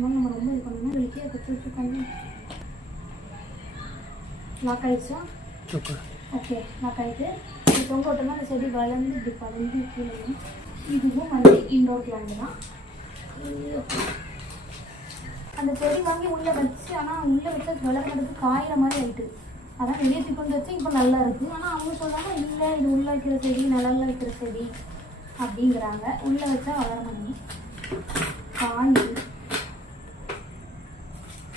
நம்ம ரொம்ப இது பண்ணணும். வெளியே கற்று வச்சுக்கோங்க. லாக் ஆயிடுச்சா? ஓகே, லாக் ஆகிட்டு இது தொங்க விட்டோம்னா அந்த செடி வளர்ந்து இப்படி பழந்து கீழே. இதுவும் வந்து இன்டோர் பிளான்ட் தான். அந்த செடி வாங்கி உள்ளே வச்சு, ஆனால் உள்ளே வச்சு வளர்க்கறதுக்கு காயிற மாதிரி ஆகிட்டு, அதான் வெளியே தூக்கி வச்சு இப்போ நல்லா இருக்குது. ஆனால் அவங்க சொல்கிறாங்க இல்லை இது உள்ளே வைக்கிற செடி, நிழல்ல வைக்கிற செடி அப்படிங்கிறாங்க. உள்ளே வச்சா வளர மாட்டேங்குது, காய்